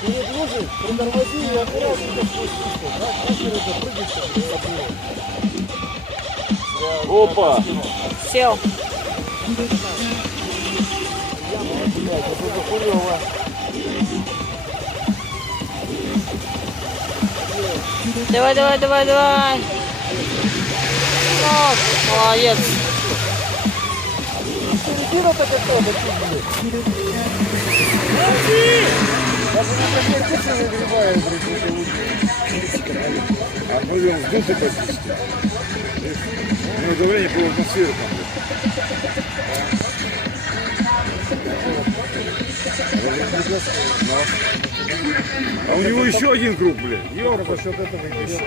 Передложи, притормози и аккуратненько спустись. Нахер это прыгать там. Опа! Сел. Блядь, это захуёво. Давай, давай, давай, давай. Вот, молодец. Середина-то какая, блядь. Даже не птицы выгребают, блядь. А мы идем сдуты практически. Ну, давление по атмосфере там. А у него еще один круг, блядь. Ёпта, За счет этого и берет.